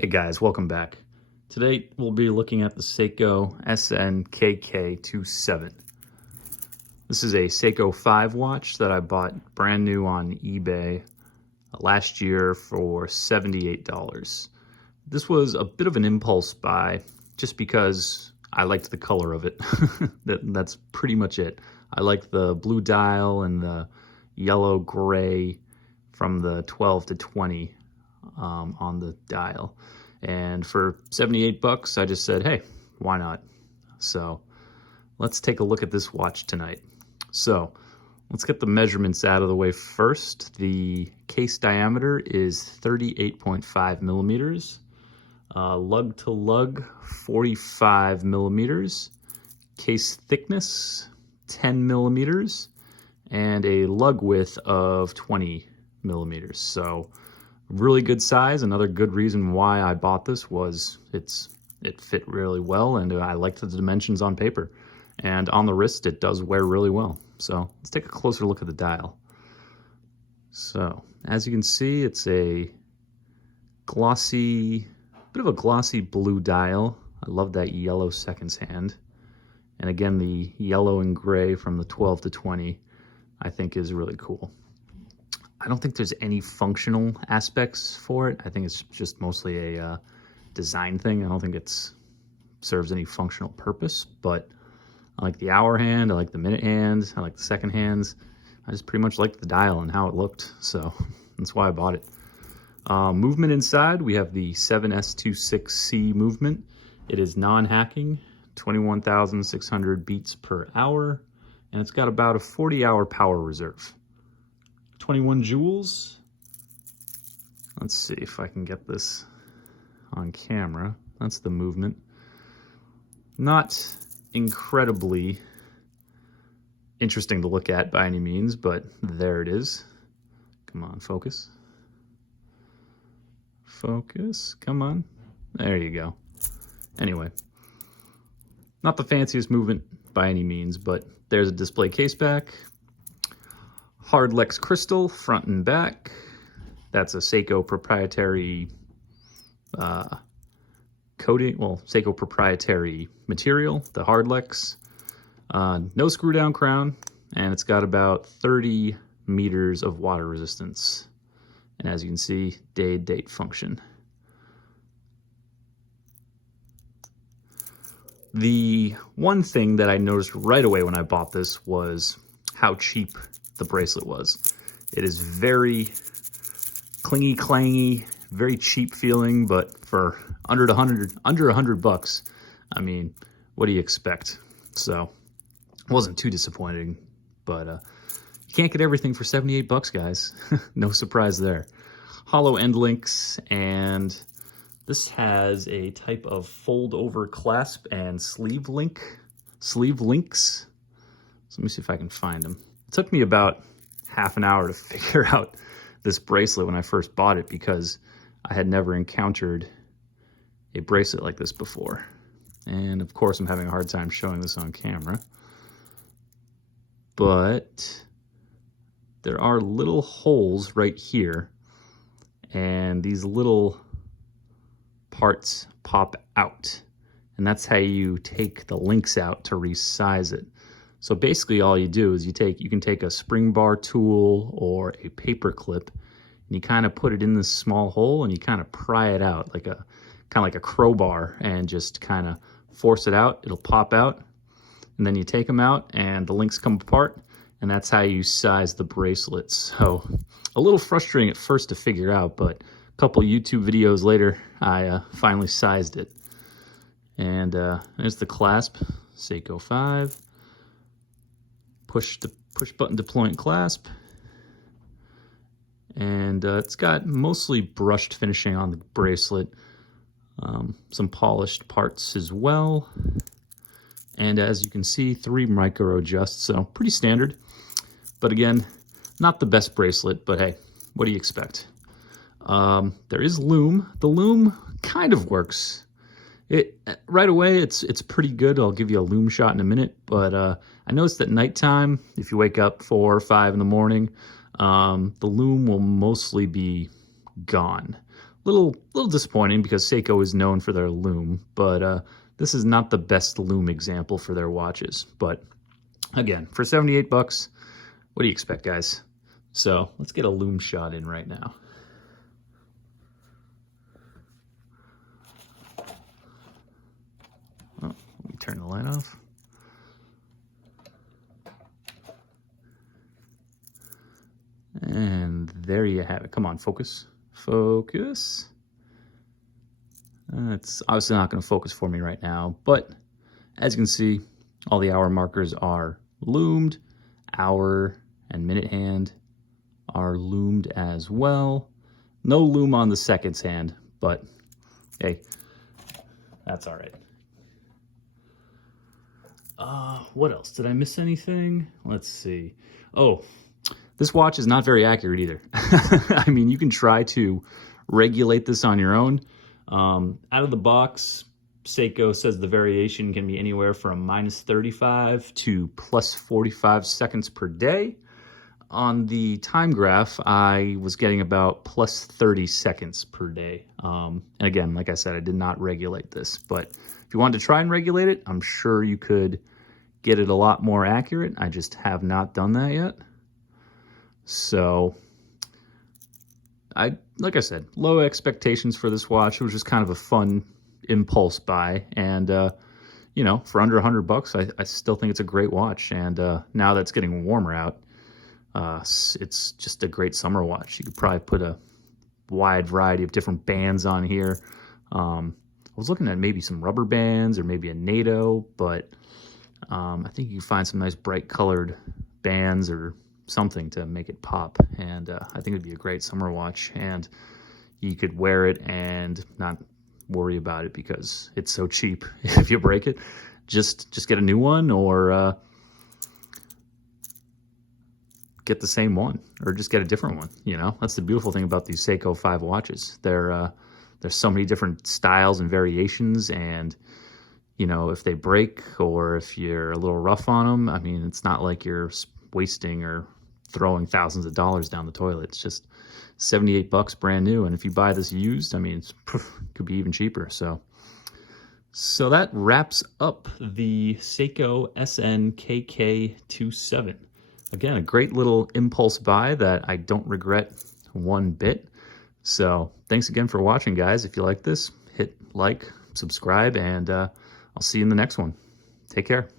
Hey guys, welcome back. Today we'll be looking at the Seiko SNKK27. This is a Seiko 5 watch that I bought brand new on eBay last year for $78. This was a bit of an impulse buy just because I liked the color of it. That's pretty much it. I like the blue dial and the yellow gray from the 12 to 20 on the dial. And for 78 bucks, I just said, hey, why not? So let's take a look at this watch tonight. So let's get the measurements out of the way first. The case diameter is 38.5 millimeters. Lug to lug, 45 millimeters. Case thickness, 10 millimeters. And a lug width of 20 millimeters. So really good size. Another good reason why I bought this was it fit really well, and I liked the dimensions on paper. And on the wrist, it does wear really well. So let's take a closer look at the dial. So as you can see, it's a glossy, bit of a glossy blue dial. I love that yellow seconds hand. And again, the yellow and gray from the 12 to 20, I think is really cool. I don't think there's any functional aspects for it. I think it's just mostly a design thing. I don't think it serves any functional purpose, but I like the hour hand, I like the minute hand, I like the second hands. I just pretty much liked the dial and how it looked, so that's why I bought it. Movement inside, we have the 7S26C movement. It is non-hacking, 21,600 beats per hour, and it's got about a 40-hour power reserve. 21 joules. Let's see if I can get this on camera. That's the movement. Not incredibly interesting to look at by any means, but there it is. Come on, focus. Focus, come on. There you go. Anyway, not the fanciest movement by any means, but there's a display case back. Hardlex crystal, front and back. That's a Seiko proprietary coating, well, Seiko proprietary material, the Hardlex. No screw down crown, and it's got about 30 meters of water resistance. And as you can see, day-date function. The one thing that I noticed right away when I bought this was how cheap the bracelet was. It is very clingy, clangy, very cheap feeling, but for under 100 bucks, I mean, what do you expect? So it wasn't too disappointing, but you can't get everything for 78 bucks, guys. No surprise there. Hollow end links, and this has a type of fold over clasp and sleeve links. So let me see if I can find them. It took me about half an hour to figure out this bracelet when I first bought it because I had never encountered a bracelet like this before. And of course, I'm having a hard time showing this on camera. But there are little holes right here, and these little parts pop out. And that's how you take the links out to resize it. So basically all you do is you can take a spring bar tool or a paper clip, and you kind of put it in this small hole and you kind of pry it out like a crowbar, and just kind of force it out. It'll pop out, and then you take them out and the links come apart, and that's how you size the bracelets. So a little frustrating at first to figure out, but a couple YouTube videos later, I finally sized it. And there's the clasp, Seiko 5. Push button deployment clasp, and it's got mostly brushed finishing on the bracelet, some polished parts as well, and as you can see, 3 micro adjusts, so pretty standard. But again, not the best bracelet, but hey, what do you expect? There is Lume. The Lume kind of works. Right away, it's pretty good. I'll give you a Lume shot in a minute, but I noticed at nighttime, if you wake up 4 or 5 in the morning, the Lume will mostly be gone. little disappointing because Seiko is known for their Lume, but this is not the best Lume example for their watches. But again, for 78 bucks, what do you expect, guys? So let's get a Lume shot in right now. Oh, let me turn the light off. And there you have it. Come on, focus. Focus. It's obviously not going to focus for me right now, but as you can see, all the hour markers are loomed. Hour and minute hand are loomed as well. No loom on the seconds hand, but hey, that's all right. What else? Did I miss anything? Let's see. Oh, this watch is not very accurate either. I mean, you can try to regulate this on your own. Out of the box, Seiko says the variation can be anywhere from -35 to +45 seconds per day. On the time graph, I was getting about +30 seconds per day. And again, like I said, I did not regulate this, but if you wanted to try and regulate it, I'm sure you could get it a lot more accurate. I just have not done that yet. So like I said, low expectations for this watch. It was just kind of a fun impulse buy, and you know, for under 100 bucks, I still think it's a great watch. And now that it's getting warmer out, it's just a great summer watch. You could probably put a wide variety of different bands on here. I was looking at maybe some rubber bands or maybe a NATO, but I think you can find some nice bright colored bands or something to make it pop. And I think it'd be a great summer watch, and you could wear it and not worry about it because it's so cheap. If you break it, just get a new one, or get the same one, or just get a different one. You know, that's the beautiful thing about these Seiko 5 watches. There's so many different styles and variations, and you know, if they break or if you're a little rough on them, I mean, it's not like you're wasting or throwing thousands of dollars down the toilet. It's just 78 bucks brand new, and if you buy this used, I mean, it could be even cheaper. So that wraps up the Seiko SNKK27. Again, a great little impulse buy that I don't regret one bit. So thanks again for watching, guys. If you like this, hit like, subscribe, and I'll see you in the next one. Take care.